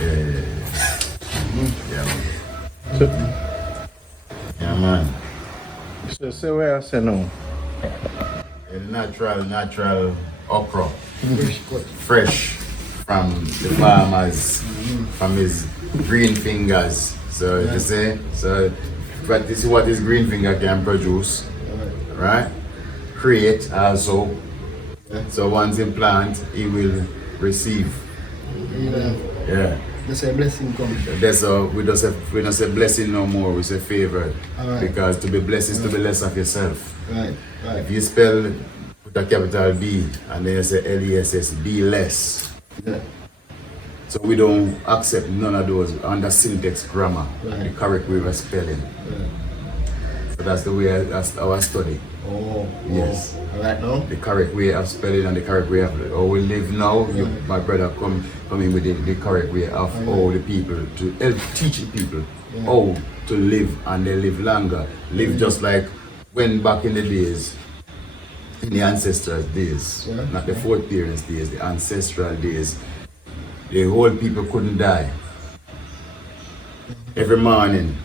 Yeah, man. Yeah, man. So say where I say no. Natural okra. Fresh from the farmers, from his green fingers. So you see, but this is what his green finger can produce, right? Create also. So once he plant, he will receive. Yeah. That's a blessing come. We don't say blessing no more, we say favor. Right. Because to be blessed is to be less of yourself. Right. If you spell, put a capital B and then you say LESS, be less. Yeah. So we don't accept none of those under syntax grammar, the correct way of spelling. So that's the way that's our study. Oh. Yes. Alright now? The correct way of spelling and the correct way of how we live now. My brother come in with the correct way of how the people to help teach the people how to live, and they live longer. Live just like when back in the days, in the ancestral days, not the fourth parents days, the ancestral days, the whole people couldn't die. Every morning,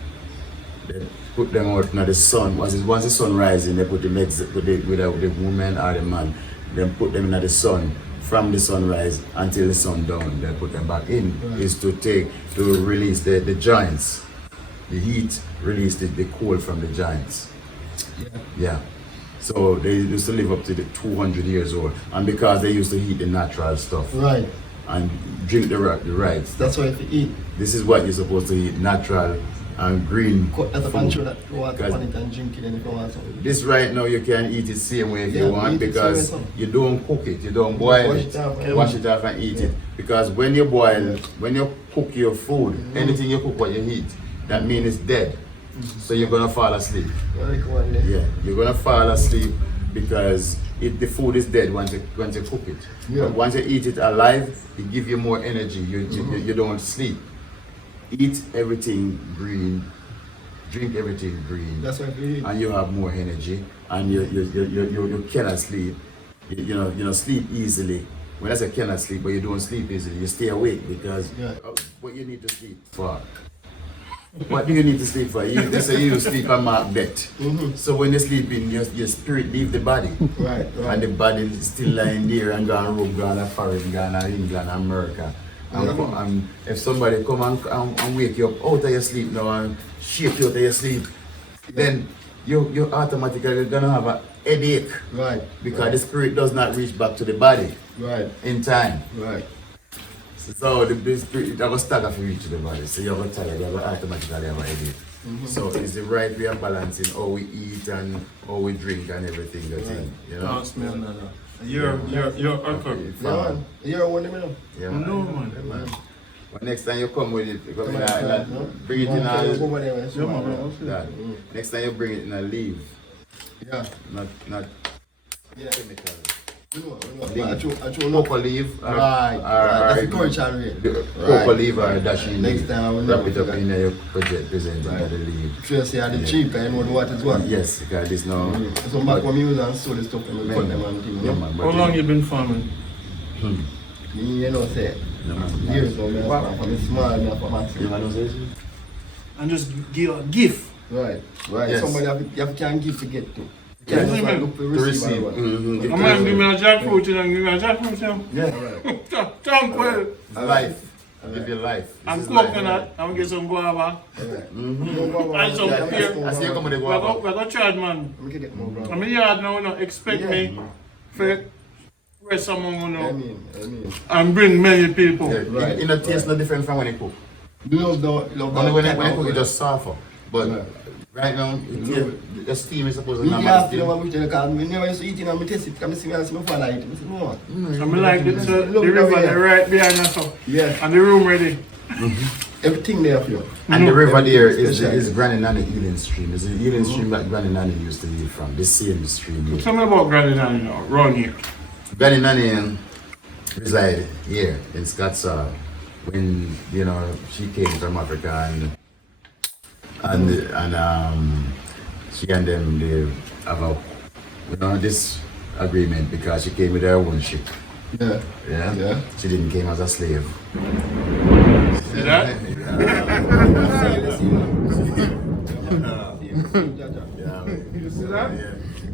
they put them out in the sun. Once the sun rising, they put the woman or the man, then put them in the sun. From the sunrise until the sundown, they put them back in. Is to release the giants. The heat release the cold from the giants. Yeah. So they used to live up to the 200 years old, and because they used to eat the natural stuff. Right. And drink the right stuff. That's what you eat. This is what you're supposed to eat, natural and green cut that up and throw that water Because on it and drink it, and if you want something. this right now you can eat it same way if you want, because you don't cook it, you don't boil it, wash it off and eat it. Because when you boil, when you cook your food, anything you cook what you eat, that means it's dead. So you're gonna fall asleep. Yeah, you're gonna fall asleep because the food is dead once you cook it. But once you eat it alive, it gives you more energy. You don't sleep. Eat everything green, drink everything green. That's what we eat. And you have more energy, and you cannot sleep. You know sleep easily. When I say cannot sleep, but you don't sleep easily, you stay awake because what you need to sleep for. What do you need to sleep for? They say you sleep and mark death. So when you're sleeping, your spirit leave the body. Right. And the body is still lying there and gone Rome, gone to foreign, gone to England, America. And if somebody come and wake you up out of your sleep now and shake you out of your sleep, then you automatically gonna have a headache. Right. Because the spirit does not reach back to the body. Right. In time. Right. So the spirit that was stagger for reach to the body. So you're gonna tired, you're gonna automatically have a headache. So it's the right way of balancing how we eat and how we drink and everything. You know? Ask me another. You're uncle. You're one of them. Yeah, no, man. Well, next time you come with it, you come bring it in a next time you bring it in a leaf. Yeah. Not chemical. Cocoa leaf. Right. That's the cultural way. Cocoa leaf or dashi Next leaf. time Wrap it up in your present the leaf. First, you have the cheap and know what it's worth. Yes, because this now. So back when we use and sold the stuff and we cut them and things. How long you been farming? You know, say. Years now, from small, me from massive. And just give a gift. Right. Yes. Somebody you can give to get to. You Yes. can't just look to receive. I'm going to give me a jackfruit and give me a jackfruit. Yeah. Tranquil. Life. Live your life. And coconut. I'm going to get some guava. And some pear. I see you come with the We're guava. going to charge, man. We can get more, bro. I'm in yard now, you know, expect me for where someone will know I mean. and bring many people. Right. You know, taste no different from when you cook. Love Only when you cook, it just suffer. But right now, the steam is supposed to not not be steam. We never used to eat it and we taste it. I see me for light. I said, no. I like it, so the river right behind us. Yeah. And the room ready. Everything there for you. And the river there is Granny Nanny healing stream. It's a healing stream that Granny Nanny used to eat from. The same stream. Tell me about Granny Nanny now, around here. Granny Nanny reside here in Scottsdale when she came from Africa and she and them they have a this agreement because she came with her own ship. Yeah. She didn't came as a slave.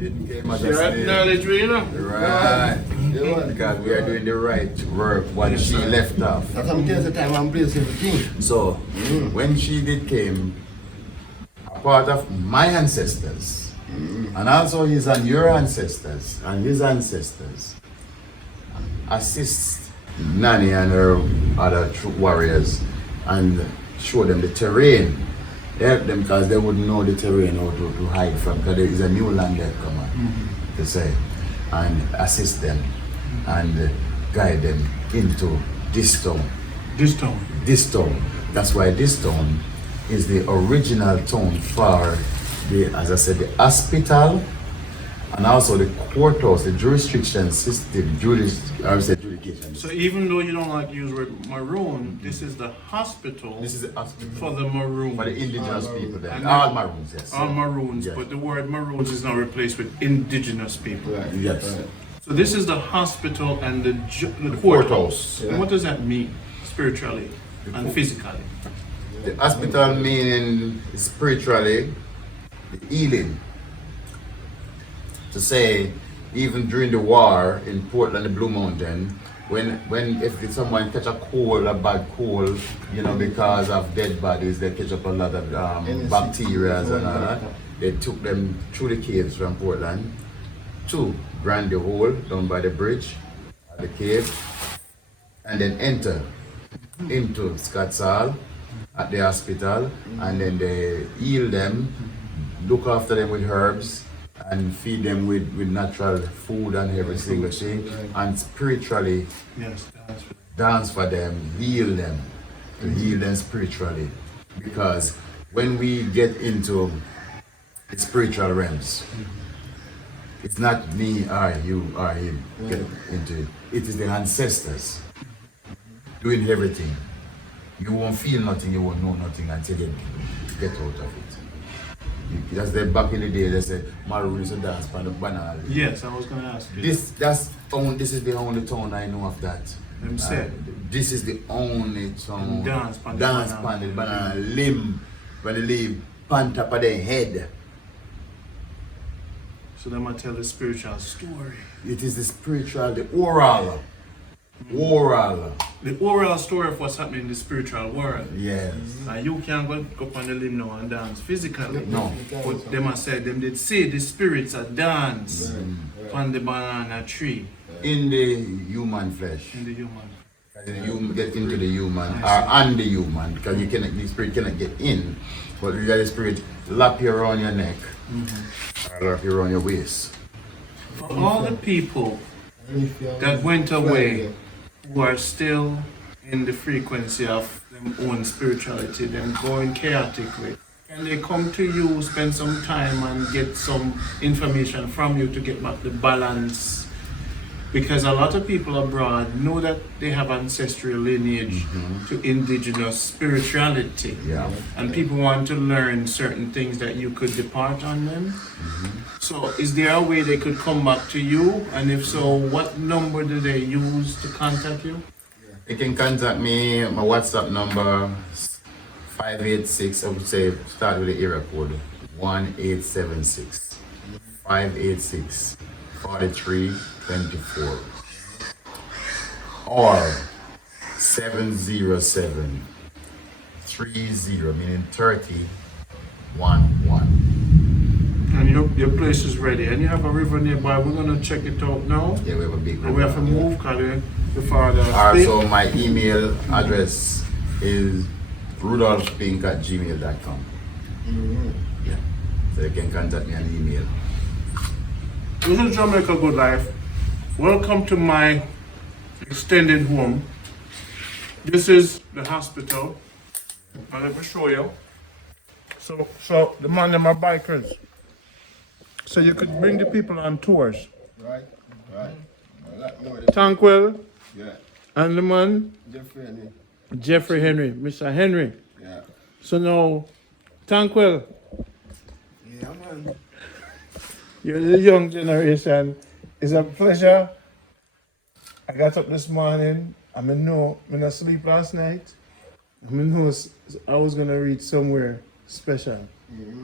didn't came as a Yeah, slave. knowledge, you know. Right. Because we are doing the right work what she left off. That's some case the time and place everything. So when she did came, a part of my ancestors, and also his and your ancestors and his ancestors, assist Nanny and her other warriors and show them the terrain. Help them because they wouldn't know the terrain how to hide from, because there is a new land that come on, to say, and assist them and guide them into this town. This town. This town. That's why this town is the original town for the, as I said, the hospital and also the courthouse, the jurisdiction system, jurisdiction. So even though you don't like to use word Maroon, this is the hospital. This is the hospital for the Maroons. for the indigenous people there. And All Maroons, yes. All Maroons, Yes. but the word Maroons is now replaced with indigenous people. Right. Yes. Right. So this is the hospital and the courthouse. courthouse. Yeah. And what does that mean spiritually and physically? The hospital meaning spiritually the healing. To say, even during the war in Portland, the Blue Mountain, when if someone catch a cold, a bad cold, you know, because of dead bodies, they catch up a lot of bacteria and all that. They took them through the caves from Portland to Brandy Hole down by the bridge, the cave, and then enter into Scott's Hall at the hospital, and then they heal them, look after them with herbs, and feed them with natural food and every single thing, and spiritually Yes, dance for them, heal them, to heal them spiritually. Because when we get into the spiritual realms, it's not me or you or him get into it. It is the ancestors doing everything. You won't feel nothing, you won't know nothing until you get out of it. That's the back in the day they said Maroon used to dance by the banana leaf. Yes, I was going to ask you. This is the only town I know of that. Them said. This is the only town Dance pan the dance banana. pan the banana limb when they leave pan top of their head. So them I tell the spiritual story. It is the spiritual, the oral. Oral. The oral story of what's happening in the spiritual world. Yes. And you can't go up on the limb now and dance physically. No. But them I said them did say the spirits are dance on the banana tree In the human flesh. in the human. You get into the human or on the human, because you cannot, the spirit cannot get in, but you got the spirit lap you around your neck or lap you around your waist. For all the people that went away who are still in the frequency of their own spirituality, them going chaotically, can they come to you, spend some time and get some information from you to get back the balance? Because a lot of people abroad know that they have ancestral lineage to indigenous spirituality. Yeah. And people want to learn certain things that you could depart on them. So is there a way they could come back to you? And if so, what number do they use to contact you? You can contact me, my WhatsApp number 586, I would say start with the area code 1876 586 4324 or 707 30 meaning 30 11. And your place is ready. And you have a river nearby. We're going to check it out now. Yeah, we have a big And we have to move because the father. Also, my email address is rudolphpink@gmail.com. Yeah, so you can contact me on email. This is Jamaica Good Life. Welcome to my extended home. This is the hospital. And let me show you. So the man and my bikers. So you could bring the people on tours. Right. Tranquil Yeah. and the man Jeffrey. Henry, Mr. Henry. Yeah. So now, Tranquil, Yeah, man. you're the young generation. It's a pleasure. I got up this morning. I didn't sleep last night. I was gonna reach somewhere special.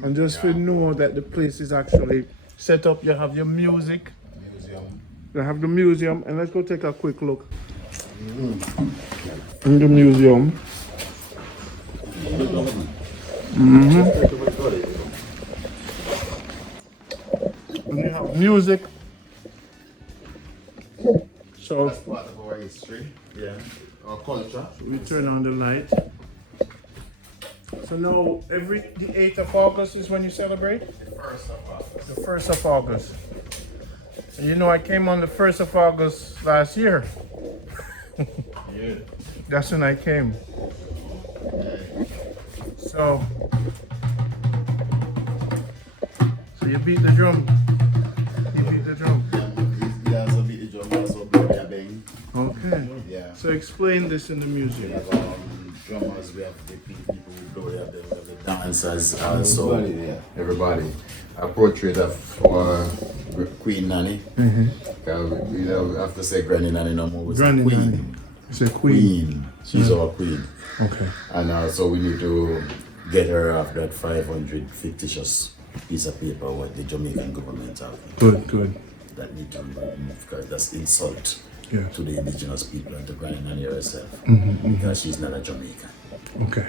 And just to know that the place is actually set up. You have your music. Museum. You have the museum, and let's go take a quick look in the museum. And you have music. So That's part of our history. Yeah. Our culture. we turn on the light. So now the 8th of August is when you celebrate? The 1st of August. The 1st of August. And you know I came on the 1st of August last year. Yeah. That's when I came. So you beat the drum. You beat the drum. He also beat the drum, also beat the bang. Okay. Yeah. So explain this in the We museum. have drummers, we have the people who blow, we have the dancers also. Everybody. A portrait of our Queen Nanny. We don't have to say Granny Nanny no more. It's Granny Queen. Nanny. It's a queen. She's our queen. Okay. And so we need to get her off that 500 fictitious piece of paper what the Jamaican government have. Good. That need to remove because that's insult Yeah. to the indigenous people and to Granny Nanny herself. Because she's not a Jamaican. Okay.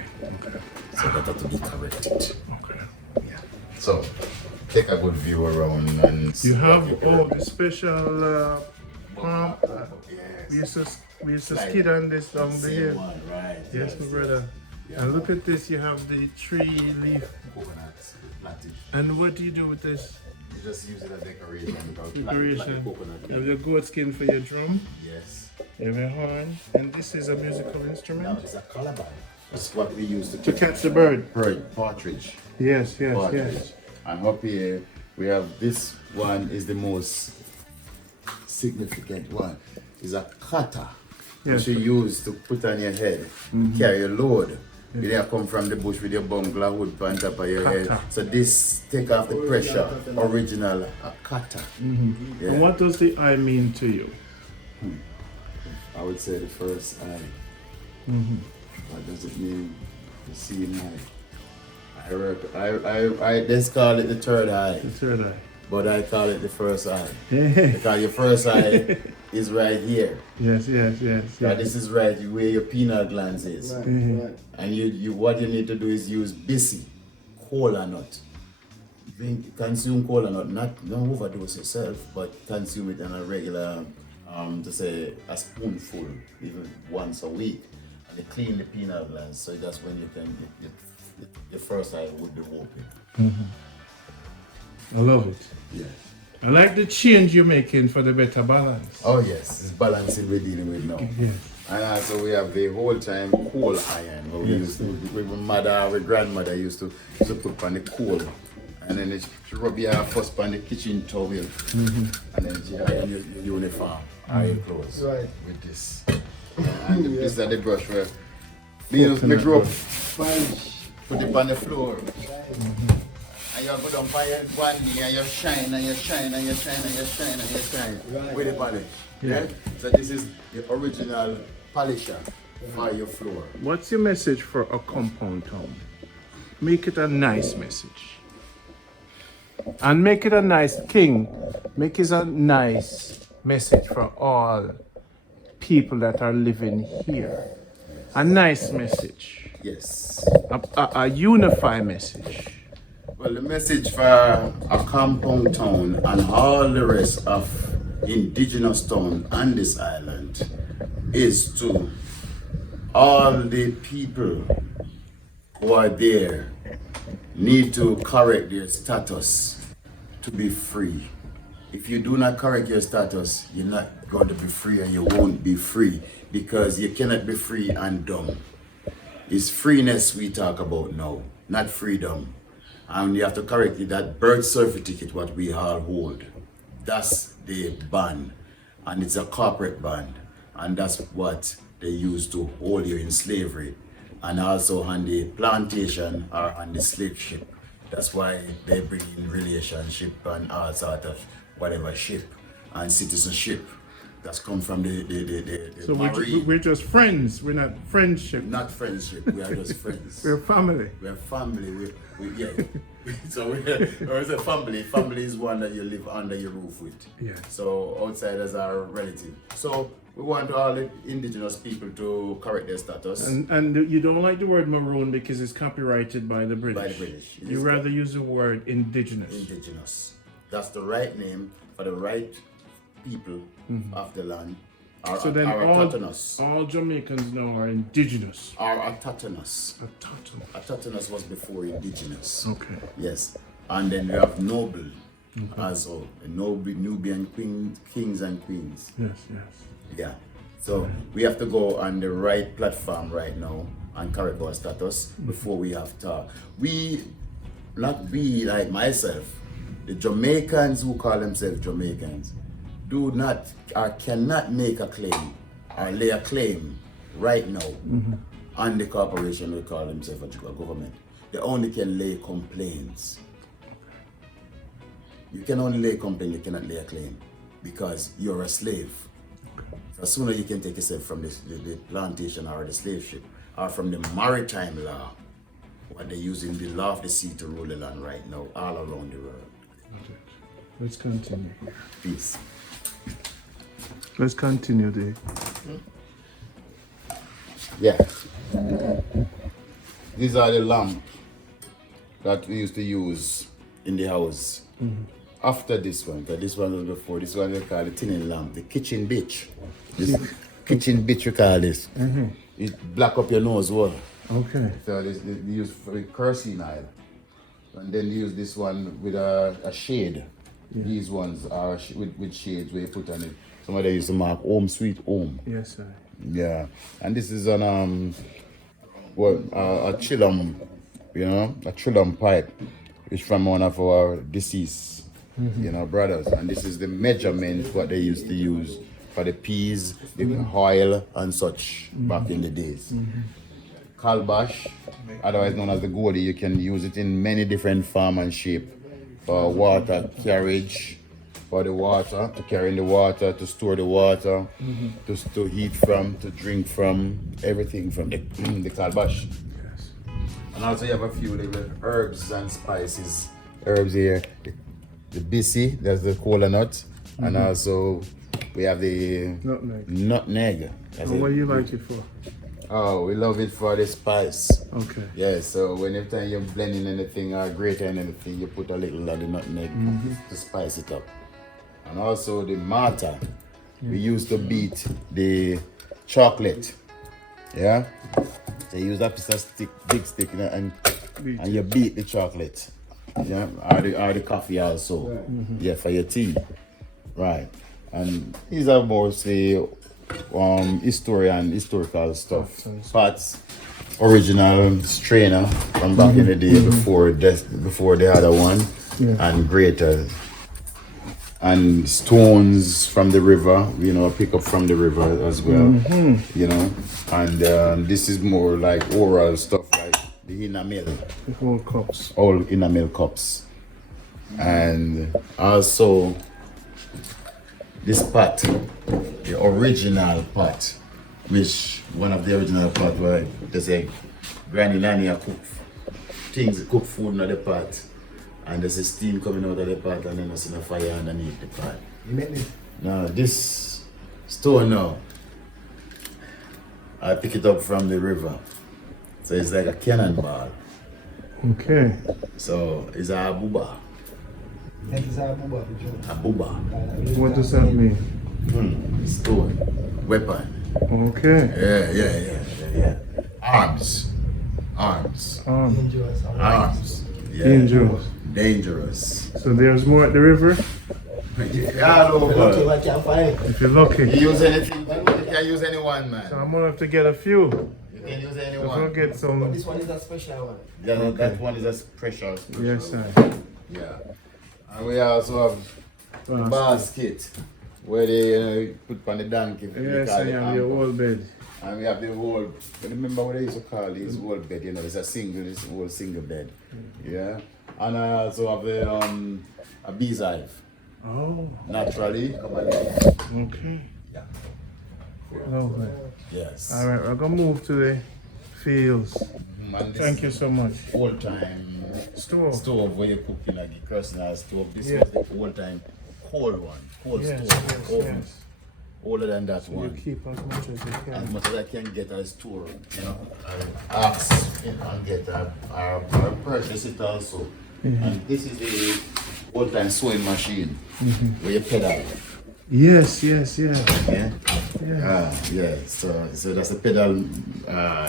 So that has to be corrected. Okay. Yeah. So take a good view around and see You what have can- the special palm. Yes. We used to skid on this down Same here. one, right? Yes, my brother. Yeah. And look at this. You have the tree leaf. Coconuts, planted. And what do you do with this? You just use it as decoration. Decoration. Coconut. You have your goat skin for your drum. Yes. You have your horn. And this is a musical Now instrument. it's a calabash. That's what we use To catch the bird. Partridge. Yes. Partridge. And up here we have this one is the most significant one. Is a cutter. Yes. Which you use to put on your head, carry your load. You didn't come from the bush with your bungalow wood on top of your head. Cutter. So this take off the pressure. Original a cutter. Yeah. And what does the eye mean to you? I would say the first eye. What does it mean? The seeing eye. I just call it the third eye, The third eye. but I call it the first eye Yes. because your first eye is right here. Yes. Yeah, this is right where your pineal glands is. And you what you need to do is use bissy, kola nut. Consume kola nut, not overdose yourself, but consume it in a regular, to say a spoonful, even once a week, and you clean the pineal glands. So that's when you can your first eye would be open. I love it. Yeah. I like the change you're making for the better balance. Oh yes, it's balancing we're dealing with now. Yes. And also we have the whole time coal iron. Where we used to, with my mother, our grandmother used to put on the coal. And then she rub your first on the kitchen towel. And then she iron your uniform, iron your clothes. Right. With this. And this is the brush where me grew up, put it on the floor. And you go down by one knee and you shine and you shine and you shine and you shine and you shine with the polish. Yeah. So this is the original polisher for your floor. What's your message for a compound town? Make it a nice message. And make it a nice king. Make it a nice message for all people that are living here. A nice message. Yes. A unified message. Well, the message for a compound town and all the rest of indigenous town on this island is to all the people who are there need to correct their status to be free. If you do not correct your status, you're not going to be free and you won't be free because you cannot be free and dumb. It's freeness we talk about now, not freedom. And you have to correct it, that birth certificate, what we all hold. That's the band. And it's a corporate band. And that's what they use to hold you in slavery. And also on the plantation or on the slave ship. That's why they bring in relationship and all sort of whatever ship and citizenship. That's come from the So Maroon. we're just friends. We're not friendship. Not friendship. We are just friends. We're family. We're family. Yeah. So we're a family. Family is one that you live under your roof with. Yeah. So outsiders are relative. So we want all the indigenous people to correct their status. And you don't like the word maroon because it's copyrighted by the British. By the British. You rather use the word indigenous. Indigenous. That's the right name for the right people of the land. So then autochthonous. all Jamaicans now are indigenous. Are autochthonous. Autochthonous. Autochthonous was before indigenous. Okay. Yes. And then we have noble as well. Nubian kings and queens. Yes. Yeah. So we have to go on the right platform right now and correct our status before we have to. Not we like myself, the Jamaicans who call themselves Jamaicans, do not or cannot make a claim or lay a claim right now on the corporation who call themselves a government. They only can lay complaints. You can only lay a complaint, you cannot lay a claim because you're a slave. So sooner you can take yourself from the plantation or the slave ship or from the maritime law, what they use in the law of the sea to rule the land right now all around the world. Let's continue. Peace. Let's continue there. Yeah. These are the lamp that we used to use in the house. After this one, because this one was before, this one we call the tinning lamp, the kitchen bitch. This kitchen bitch we call this. It black up your nose well. Okay. So they use for kerosene oil. And then they use this one with a shade. These ones are with shades where you put on it. Somebody used to mark home sweet home. Yes, sir. Yeah. And this is on a chillum, a chillum pipe, which from one of our deceased, brothers. And this is the measurement what they used to use for the peas, the oil and such back in the days. Calabash, otherwise known as the goldie, you can use it in many different form and shape. For water carriage, for the water, to carry in the water, to store the water, to heat from, to drink from, everything from the calabash. Yes. And also you have a few little herbs and spices. Herbs here, the bissy, that's the kola nut, and also we have the nutmeg. So what do you like it for? Oh, we love it for the spice. Okay. Yeah, so whenever you're blending anything or grating anything, you put a little of the nutmeg to spice it up. And also the mortar. We used to beat the chocolate. Yeah? So you use that piece of big stick, and you beat the chocolate. Yeah, or the coffee also. Yeah, for your tea. Right. And these are mostly historical stuff. Pots, original strainer from back in the day before the other one, and graters. And stones from the river, pick up from the river as well, And this is more like oral stuff, like the enamel. The whole cups. All enamel cups. And also this pot, the original pot, which one of the original pot where they say Granny Nanny cook food in the pot. And there's a steam coming out of the pot and then there's a fire underneath the pot. You make this? Now this stone now, I pick it up from the river. So it's like a cannonball. Okay. So it's a abuba. That is a buba. Abuba. What does that mean? Stone. Weapon. Okay. Yeah. Arms. Dangerous. Yeah. Dangerous. Dangerous. So there's more at the river? Yeah, over. I can't find. If you're lucky. You use anything, you can use anyone, man. So I'm gonna have to get a few. You can use I'm anyone. gonna get some. This one is a special one. Yeah, that one is a special. Yes, sir. Yeah. And we also have the basket where they put on the donkey. Yes, I have your old bed. And we have the whole, remember what they used to call this whole bed, it's a whole single bed. Yeah. And I also have a bee's hive. Oh. Naturally. Okay. Lovely. Yes. All right, we're gonna move to the fields. And this Thank you so much. old time stove where you cook in like the personal stove. This was the old time coal one. Coal stove. Oven. Older than that one. You keep as much as you can. As much as I can get a store, you know. I ask and get or purchase it also. And this is the old time sewing machine where you pedal. Yes. Yeah. Yeah. Yeah. So that's the pedal.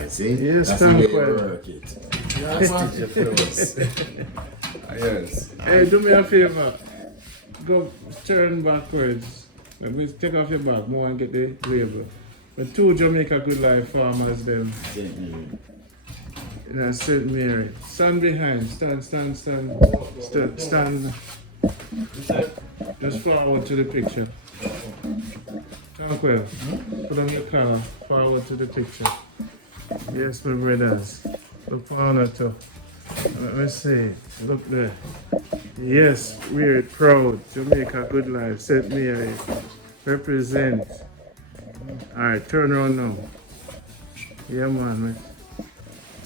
See. Yes, that's the way you well. work it. That's the flows. Yes. Hey, do me a favor. Go turn backwards. Let me take off your bag more and get the label. The two Jamaica Good Life farmers them. In St. Mary. Stand behind. Stand. Just forward to the picture. Tranquil. Put on your car. Forward to the picture. Yes, my brothers. Look on it too. Let me see. Look there. Yes, we're proud. Jamaica Good Life. St. Mary. Represent. Alright, turn around now. Yeah, man.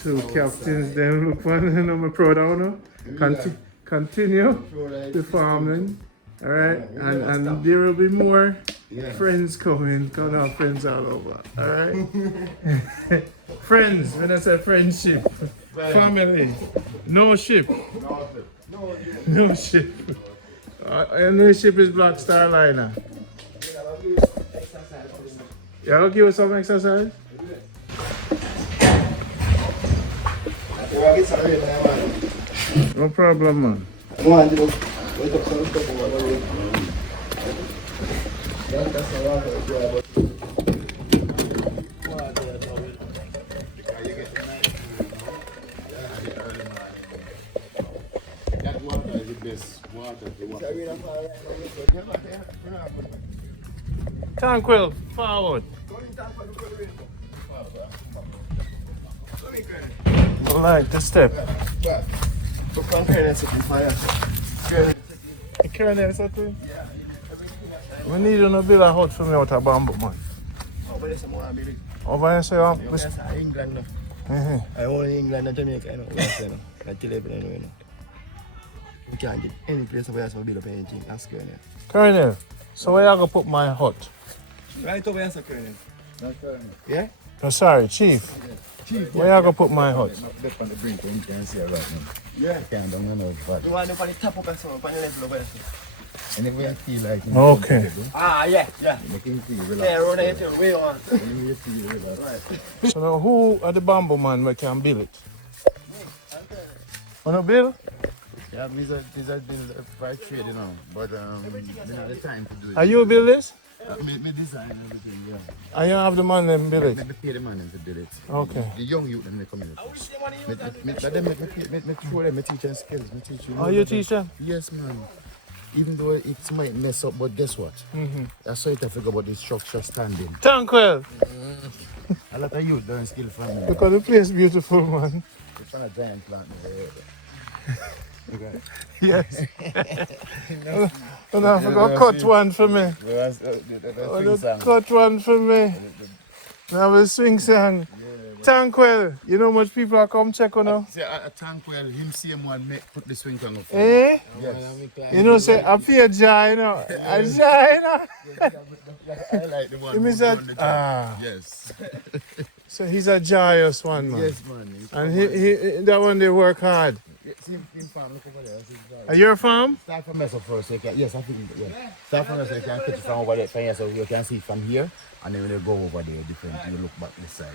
Two captains, them look one, and I'm proud of you. Continue the farming. Alright, and there will be more friends coming. Gonna have friends all over. Alright? Friends, when I say friendship, family, no ship. No ship. And the ship is Black Star Liner. Y'all give us some exercise? No problem, man. That water is the best water. Tranquil, forward. I like the step. Colonel, something? We need to build a hut for me out of bamboo, man. Over there, say, England. I own England and Jamaica, I tell you, you can't get any place where I build up anything. Ask Colonel. Colonel, so where you going to put my hut? Right over here, Colonel. Yeah? No, sorry, Chief. Where you going to put my hut? Up on the brink where you can see it right now. Yeah. Can't down enough, but You want to top up on the level over here. anyway I feel like Okay. Yeah. you can feel relaxed. Yeah, road ahead, way on. Anyway you feel relaxed. So now who are the bamboo man we can build it? Wanna build? Yeah, these are by trade, you know, but we don't have the time to do it. Are you build this? Me design everything, yeah. Are you have the man them build it? Me pay the man to build it. Okay. The young youth them they come in. Me show them, me teach them skills, me teach you. Oh, you teach them? Yes, man. Even though it might mess up, but guess what? That's how you have to figure about the structure standing. Tranquil. A lot of youth learn skill from me. Because the place beautiful, man. It's on a giant plant. Okay. Yes. And I forgot cut one for me. Cut one for me. Now we swing song. Tranquil. You know much people are come check on now? Say a Tranquil, him same one put the swing song up. Eh? Yes. You know say I feel joy, you know. I joy, you know. I like the one. Him is a Yes. So he's a joyous one, man. Yes, man. And he that one they work hard. See him farm, look over there. Are your farm? Start from mess up first, so you can, yes, I think, yeah. Start from there so you can catch it from over there, from here, so you can see it from here, and then when you go over there, different, you look back this side.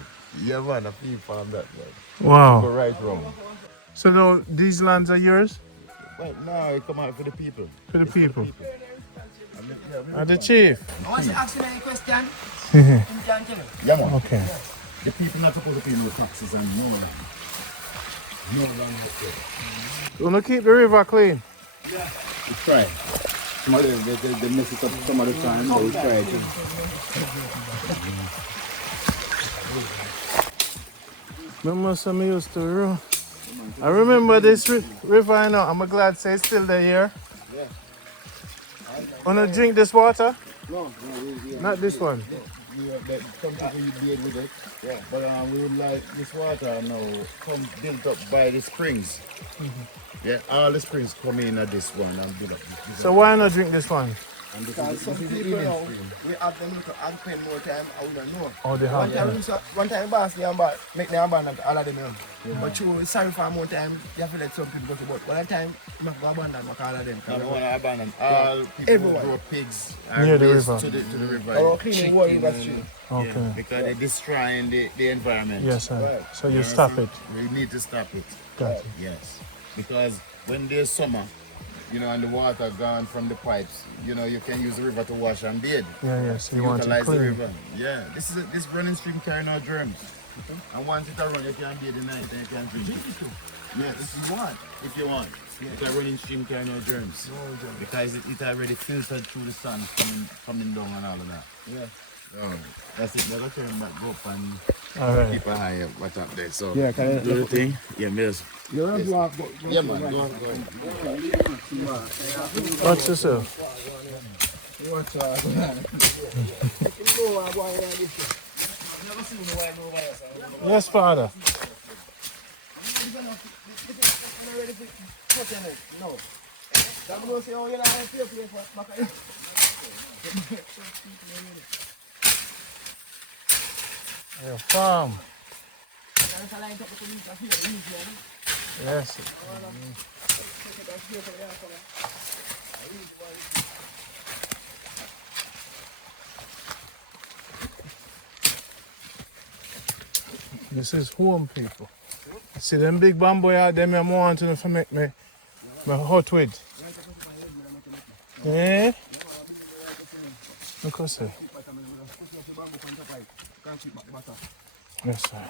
Yeah, man, I feel farm that way. Go Wow. right round. So now these lands are yours? Well, no, it come out for the people. For the people. I mean, yeah, Are the chief? I want to ask you any question. yeah, man. Okay. The people not supposed to pay no taxes and no land up You wanna keep the river clean? there. We try. Some of them, they mess it up some of the time, but we try to. Remember some used to run. I remember this river, I know. I'm glad to say it's still there here. Wanna drink this water? No, Not this one. Some people you deal with it. Yeah. But we would like this water now come built up by the springs. Yeah, all the springs come in at this one and build up. So why not drink this one? And because some people now, we have them look and spend more time, I wouldn't know. Oh, they have. One time boss make them abandon all of them. But you sorry for more time, you have to let some people go to work. One time, you have to abandon all of them. I don't want to abandon all people Everyone. who grow pigs Near the raised river. to the river. Or cleaning water river stream. Okay. Yeah, because they're destroying the environment. Yes, sir. Right. So you stop it. We need to stop it. Got it. Yes. Because when there's summer, and the water gone from the pipes, you can use the river to wash and bathe. Yeah. So you want to Utilize the clean. river. Yeah. This running stream carry no germs. And once it run, you can bathe in night and you can drink it too. Yes. If you want. It's a running stream carry no germs. Because it already filtered through the sun coming down and all of that. Yeah. That's it. Never turn back up and All right. keep a high up what's up there. So Yeah, can I do the thing. Yeah, miss. You don't have to walk. Yeah, man. Go on. Watch yourself. You want to Yes, Father. No. I'm going to say, oh, you're not going to pay for it. Your farm. Yes. This is home, people. See them big bamboo out there, I want to make my hut with. Yeah? Look at that. Yes, sir.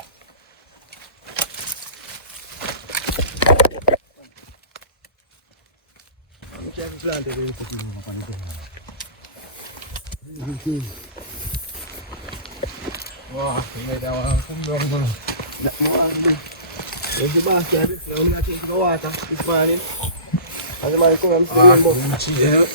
Wow, you made that one from down, man. That one, there's the basket. Now I'm not taking the water this morning. And the man come and see him, but...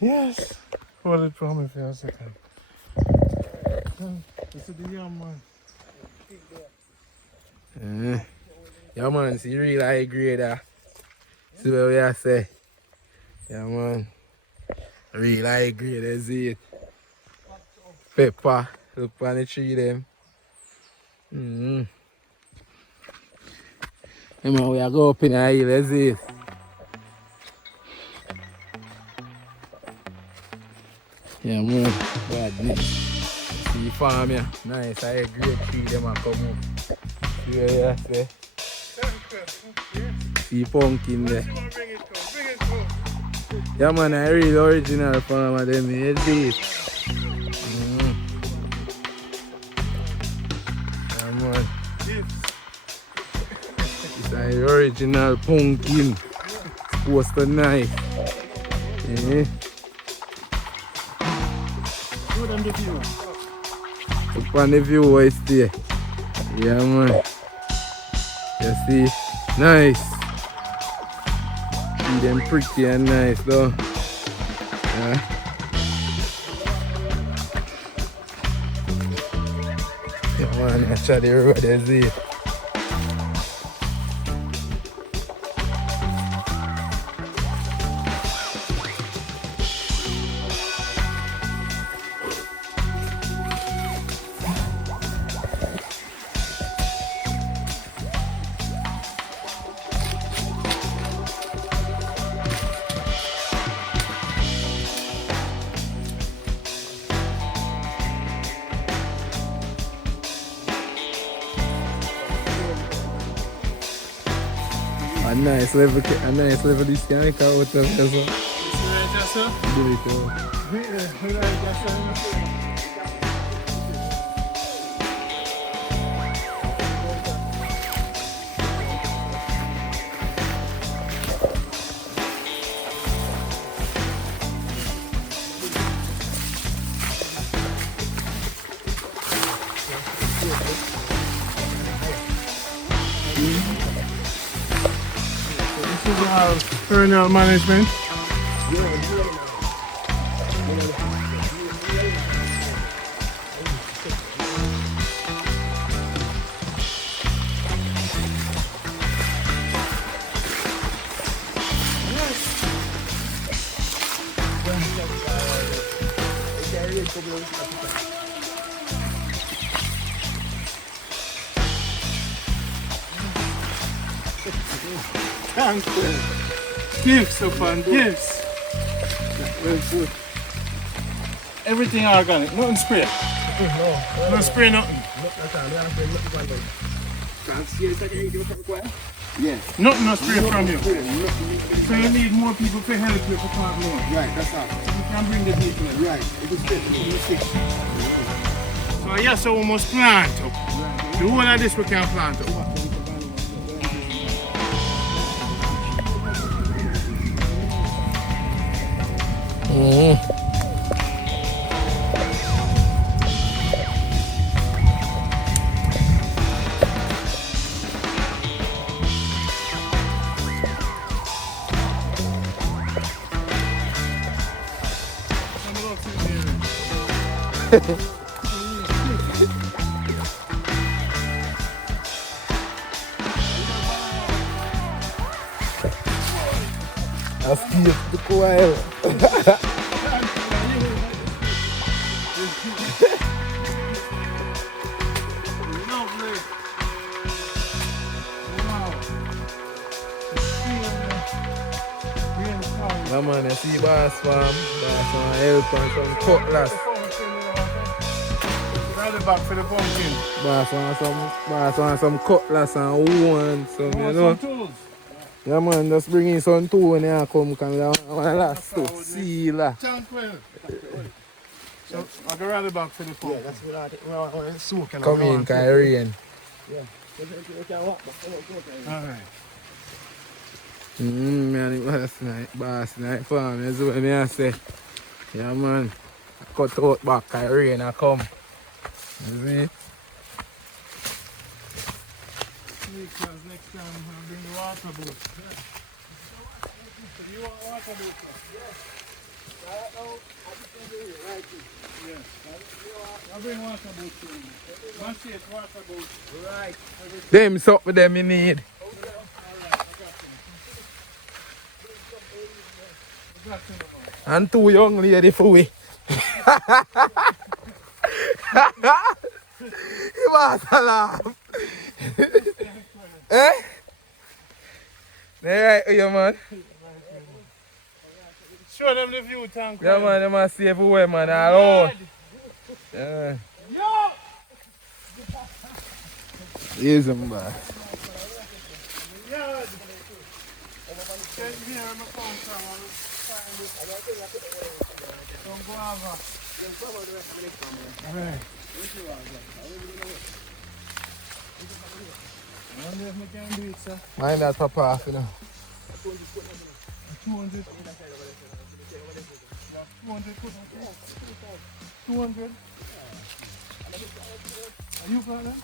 Yes. Hold it for me for a second. This is the young man. Yeah, man, see, real high grade. See what we are say. Yeah, man. Real high grade, I see it. Pepper, look on the tree, them. Yeah, man, we are go up in the hill, I see it. Yeah, man, badness. See farm here, nice, high grade tree, them a come up. See what you say? See pumpkin there. Yeah, man, I read original farmer them made this. Yeah, man. It's an original pumpkin. Supposed to nice. Yeah. Up on the view, I stay. Yeah, man. You see? Nice. See them pretty and nice though. Yeah. Yeah, man, actually the road is it. A nice level this guy can out of there. Do it. This is our perennial management. Thank you. Gifts upon gifts. Everything organic, nothing spray. No spray, nothing. Yeah. Nothing no spray from you. So you need more people to help you to plant more. Right, that's all. You can bring the people in. Right. It is fit. So yes, so we must plant up. The whole of this we can plant up. I feel the coil. Lovely. Wow. Yeah, man, I see Boss Farm help and some cutlass. Rally back for the pumpkin. Boss want some cutlass and one, some, you know. Some tools. Yeah, man, just bring in some tool when you come, because I want to last too. Sealer. Tranquil. So I go rally back for the pumpkin. Yeah, that's what I soak and Come in, because it rain. Yeah. Alright. Man, it was boss night farm, that's what I say. Yeah, man. I cut out back, because it rain and come. You see? Because next time I'll bring the water boat. Do you want water boat? Yes. Right now, I just can do it right here. Yes. I'll bring water boat to you. One shake water boat. Right. Them suck with them you need. And two young lady for we. You want to laugh? Eh? They right with you, man. Show them the view, tank. Yeah, man, they must see everywhere, man. All out. Yeah. Yo! Here's them, man. Yard. Check here, I'm a phone from. I will find this. Some guava. Alright. I wonder if we can do it, sir. Mind that pop off, you know. 200. 200. Are you got that?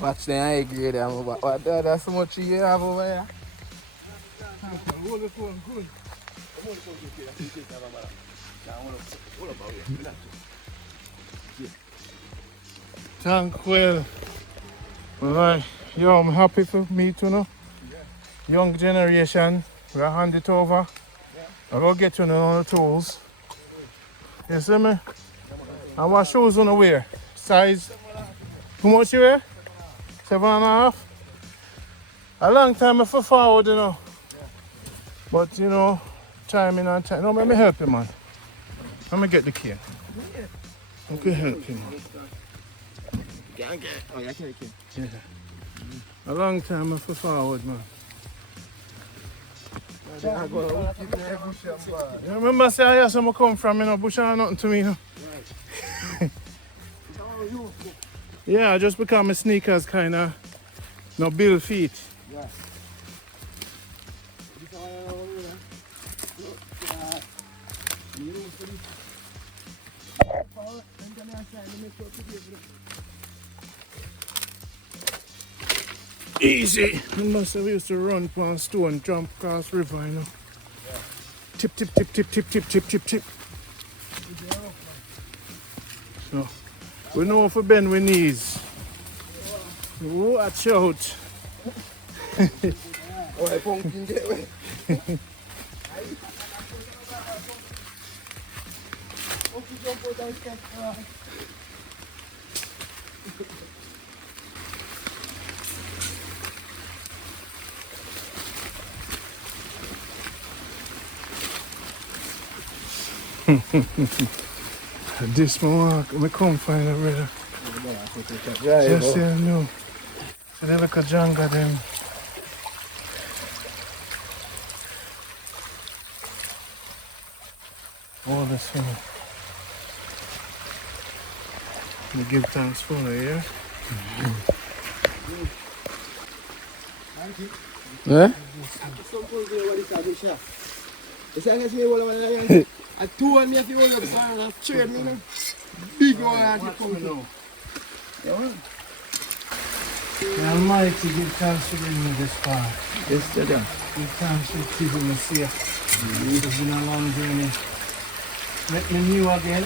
Watch the high grade, what that's so much you have over there. Hold the phone, good. Tranquil. Alright, yo, I'm happy for me to know. Young generation, we'll hand it over. I'll go get you all the tools. You see me? And what shoes on the wear? Size? How much you wear? 7.5? A long time I forward, you know. But you know, timing and time. No, let me help you, man. Let me get the key. I can help you, man. Oh, yeah, I can. Yeah. A long time I forward, man. You remember say I hear come from, you know, bush and nothing to me, you know. Yeah, just because my sneakers kinda no build feet. Yeah. Easy. Remember, we used to run past stone, jump across river, you know. Tip, tip, tip, tip, tip, tip, tip, tip, tip. So, we know if we bend with knees. Watch out. Oh, I pumpkin get away. This one, I come find a brother. Just yeah, no. So they like a jungle then. All the same. We give thanks for it, yeah? Eh? I told me if you want to sign a trade, you know. Big one at the company. The Almighty give thanks to bring me this far. Yes, sir. Give thanks for keeping me safe. It's been a long journey. Make me new again.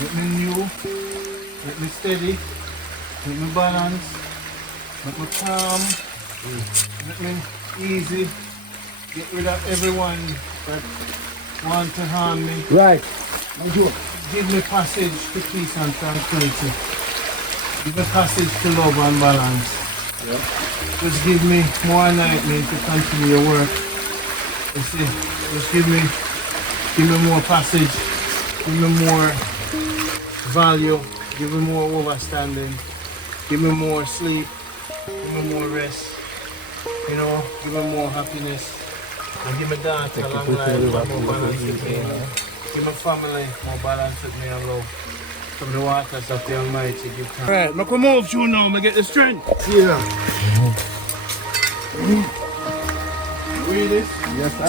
Make me new. Make me steady. Make me balance. Make me calm. Make me easy. Get rid of everyone that want to harm me. Right. Give me passage to peace and tranquility. Give me passage to love and balance. Yeah. Just give me more enlightenment to continue your work. You see, just give me more passage, give me more value, give me more overstanding, give me more sleep, give me more rest, you know, give me more happiness, and give me that a long life, more balance with me, give me family, more balance with me and love. From the waters of the Almighty, give thanks. Alright, I come out you now, I get the strength. Yeah. Read this? Yes, I.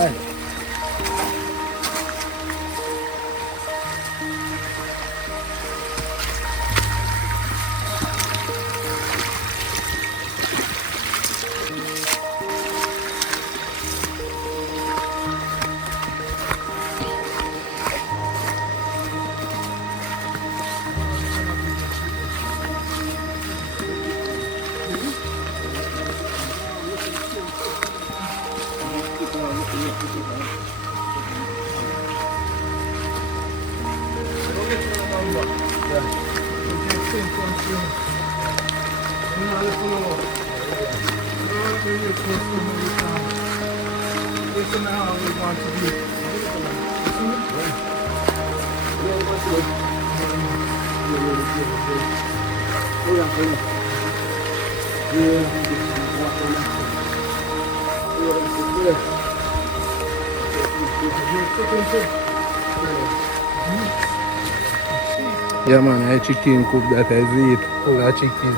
Yeah man, I chicken cook that I eat. Full of chicken.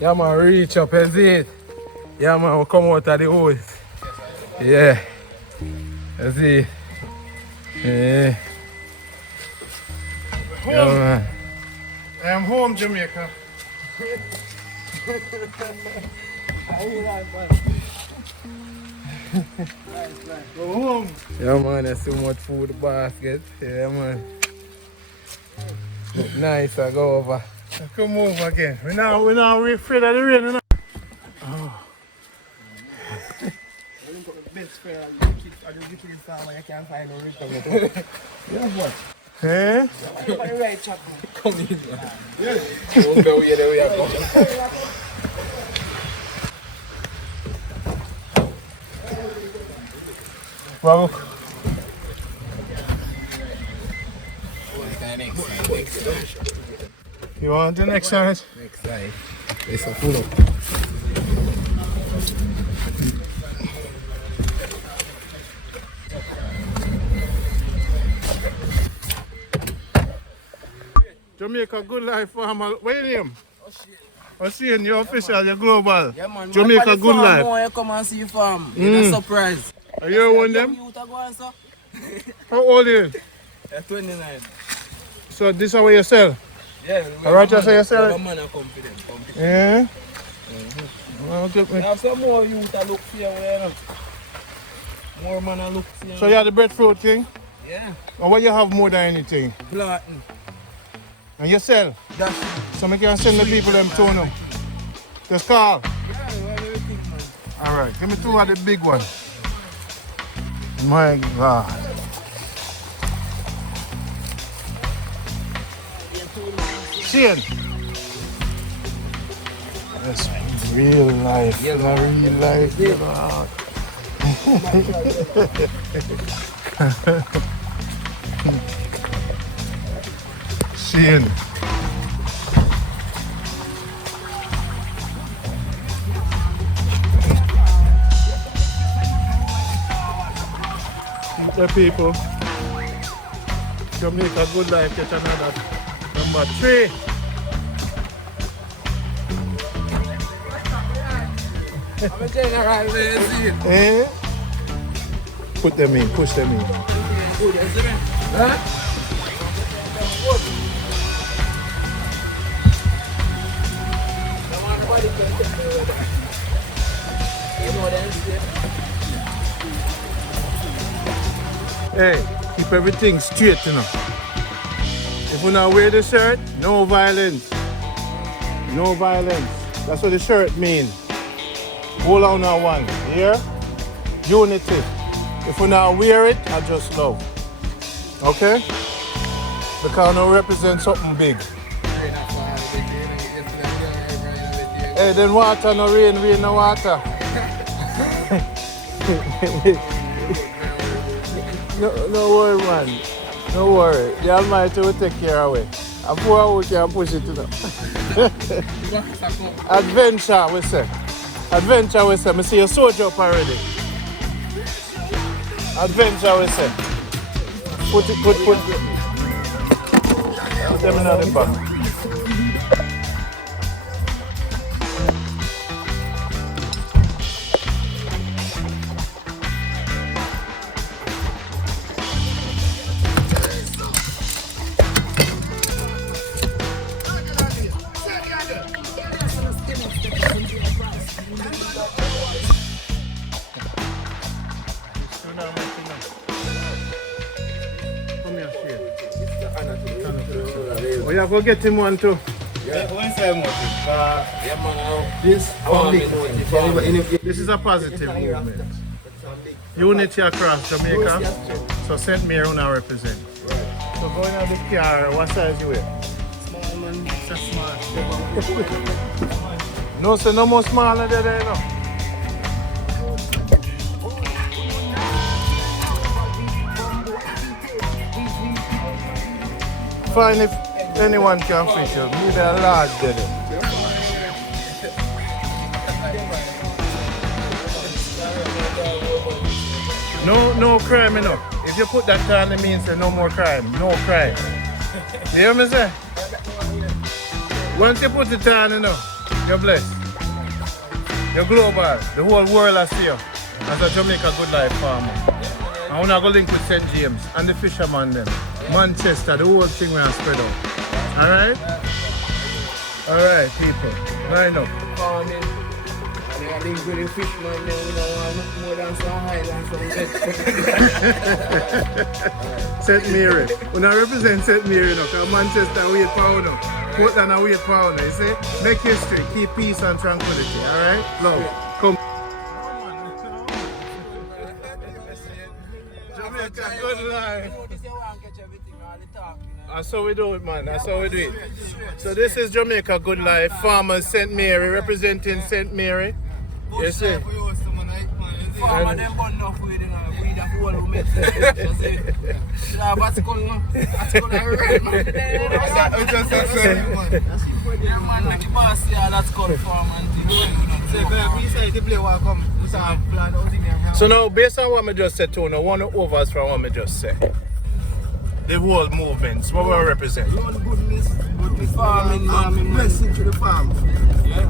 Yeah man, reach up and see it. Yeah man, we come out of the hole. Yeah. That's it. Yeah. Yeah man. I am home, Jamaica. Go home. Yeah man, there's so much food in the basket. Yeah man. Look nice, I go over. Come over again. We're now afraid of the rain, you know? Oh. Eh? Come in man. Don't go where we are going. Well, you want the next side? Next side. It's a full up. Jamaica Good Life Farmer. What's your name? Ocean, you're official, you're global. Yeah, man. Jamaica Good Life. You come and see farm. You're not surprised. Are you one of them? How old are you? 29. So this is what you sell? Yeah. Alright, you say you sell it? Man are confident. Yeah? Well, get me. You have some more youth that look for you. More man that look for you. So you have the breadfruit king? Yeah. And what you have more than anything? Platin. And you sell? That's So I can send the people them to now. Just call. yeah, you have everything, man. Alright, give me two of the big one. My God. Shane. That's real life. Yeah, Real life. Yeah. Shane. The people. Jamaica Good Life, get another number 3. I'm a general, see it. Eh? Put them in, push them in. Good, you see me? Huh? You know that, Hey, keep everything straight, you know. If you not wear the shirt, no violence. No violence. That's what the shirt means. Hold on now one. Here? Unity. If you not wear it, I just love. Okay? Because I represent something big. Hey, then water no rain, rain no water. No worry, man. No worry. The Almighty will take care of it. And 4 hours we can push it, you know. Adventure, we say. Adventure, we say. I see you soldier up already. Adventure, we say. Put them in the back. Oh, you have to get him one too. This is a positive movement. Unity across Jamaica. So St. Mary will represent. So going on the car, what size you wear? Small, man. It's a small. No, so no more smaller than that, no. Fine if anyone can fish you. Maybe a large daddy. No crime enough. If you put that down, it means no more crime. No crime. You hear me say? Once you put it down, you're blessed. You're global. The whole world has see you as a Jamaica Good Life farmer. I want to go link with St. James and the fisherman them. Manchester, the whole thing we are spread out. Alright? Alright, people. Line up. Farming. And I link with the fisherman, we don't want more than some highlands from St. Mary. When I represent St. Mary, because Manchester wait for you. Portland wait for you. You see? Make history. Keep peace and tranquility. Alright? Love. Come. Jamaica Good Life. That's how we do it, man. That's how we do it. So this is Jamaica Good Life, Farmers St. Mary, representing St. Mary. You see? Farmer them burn enough weed, we the whole who make sense. What's going on? What's going on right, man? Yeah, man, like the boss, yeah, that's called farm and things. So now, based on what I just said to you, one of overs from what I just said. the whole movements? What will represent? You want goodness, farming, blessing to the farm. Yeah,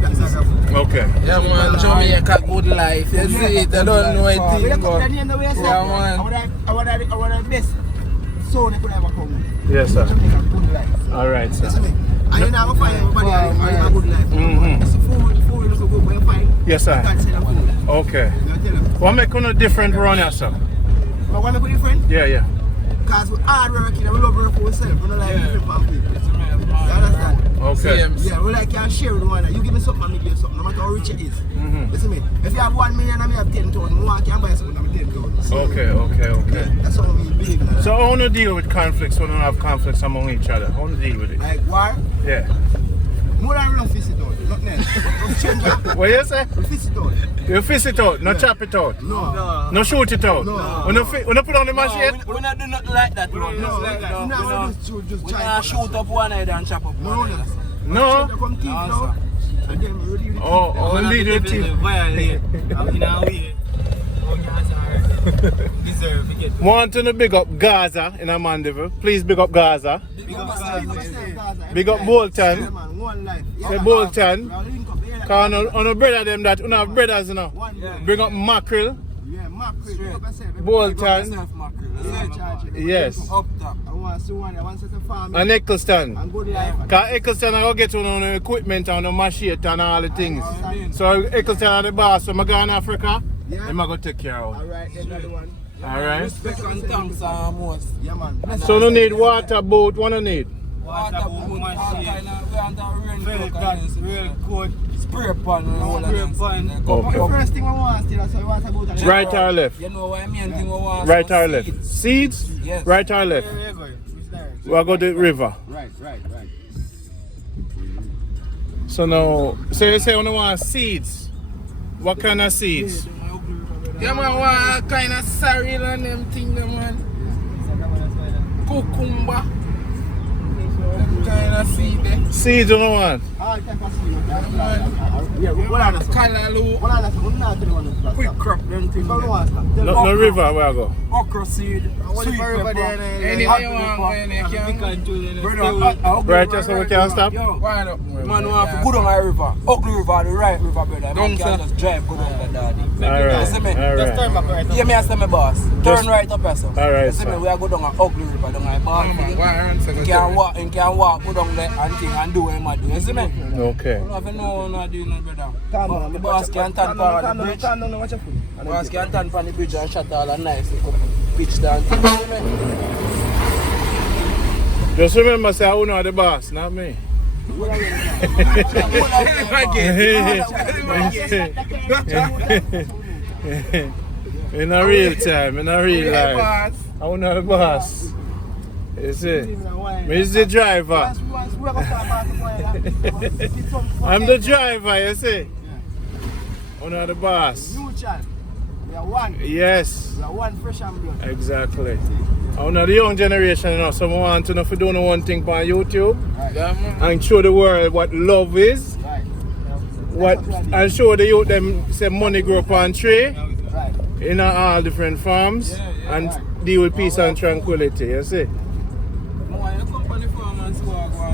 that's Okay. Yeah, man, Jamaica good life. You see it, I don't know anything, but yeah, man. I want the best so they could ever come. Yes, sir. Jamaica good life. All right, sir. And you never find everybody have a good life. It's food look good, but you find. Yes, sir. God said I'm good. Okay. You tell them. What make you different around here, sir? But what make you different? Yeah. Because we hard working and we love work for ourselves. We don't like different from people. You understand? Okay. Yeah, we like can share with one another. You give me something, I give you something, no matter how rich it is. Listen me. If you have 1 million and I have 10,000, I can buy something and 10,000. Okay. Yeah, that's how we believe in that. So how do you deal with conflicts when you have conflicts among each other? How do you deal with it? Like war? Yeah. More than we fist it out, nothing else. Change up. What you say? We fist it out. You fist it out, not chop it out. No. No shoot it out. No. When you put on the machine? we not do nothing like that, bro. No. We not shoot up one head and chop up one head. No. Come teeth now. And then we leave it. Oh, lead your team. Want to big up Gaza in a Mandeville. Please big up Gaza. Big up Bolton. Say Bolton. Because on the brother them that have brothers, you know. Bring up Mackerel. Yeah, mackerel. Bolton. Yes. Up top. I want to see one. I want to set a farm. And Eccleston. And good life. Because Eccleston I go get on the equipment and the machete and all the things. So Eccleston are the boss. So I go in Africa, I'm going to take care of. Alright, another one. Alright. Respect and thanks are most. Yeah, man. So no need water boat, what no need? Water boat, we want a rain real good. Spray pan and all of them. Okay. The first thing I want still, so I want to go to Right or left? You know what I mean? Thing we want. Right or left? Seeds? Yes. Right or left? We'll go to the river. Right. So now, so you say you want seeds. What kind of seeds? Yeah, man, what kind of sorrel and them thing, man? Cucumber. Them kind of seed there. Seeds you don't want? All type of seed. Yeah, what are the Callaloo. What are the one? Quick crop, them things. No river where I go? Okra seed. Sweet pepper. Anything you want, man, you can. Right, just so we can stop? Yo, wind up, man, want to go down a river. Ugly river, the right river, brother. Man can just drive, go down the daddy. Alright, See me? alright. Yeah, me I say my boss. Turn right up, yourself. Alright, See me? sir. We are go down an ugly river, down a bar. You can walk, go down there and thing and do what you do. You see me? Okay. You don't know what I'm doing, brother. The boss can turn on the bridge. The boss can turn on the bridge and shut all the nice pitch down. You see me? Just remember, say I know the boss, not me. In a real time, in a real life. I know the boss. You see? Me is the driver. I'm the driver, you see? I know the boss. We are one. Yes. We are one fresh and blood. Exactly. I know the young generation, you know, someone want to know if you don't know one thing on YouTube and show the world what love is. Right. And show the youth them say money grow up on tree Right. in all different farms and deal with peace and tranquility, you see?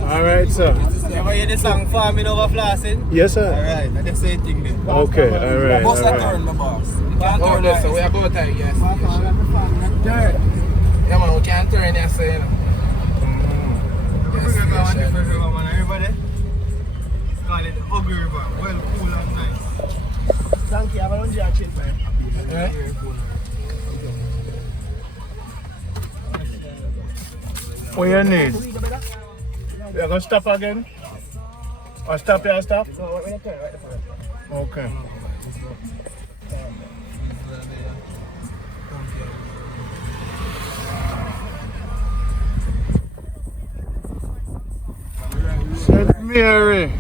Alright, sir. Ever hear the song Farming Over Flossing? Yes, sir. Alright, that's the same thing there. Okay, alright. Boss a turn, Alright. my boss. We can't turn this, so we are both time, yes. Turn. Yeah, man, we can't turn this, you know. Everybody? Call it the Ugly River. Well, cool and nice. Thank you. I have a lunch change, man. What you need? You're going to stop again? Or stop here, stop? Okay. St. Mary.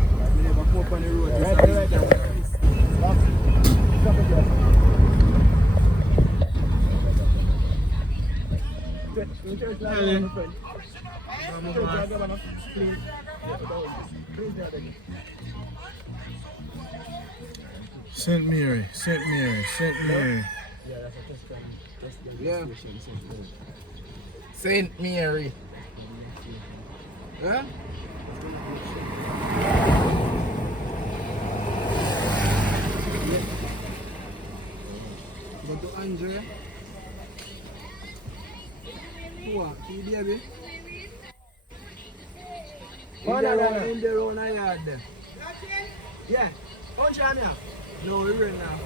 St. Mary, St. Mary, St. Mary. Yeah. Saint Mary. Huh? Go to Andre. What? See baby? In the road I yard there. Yeah. Punch on here. No, we ran now.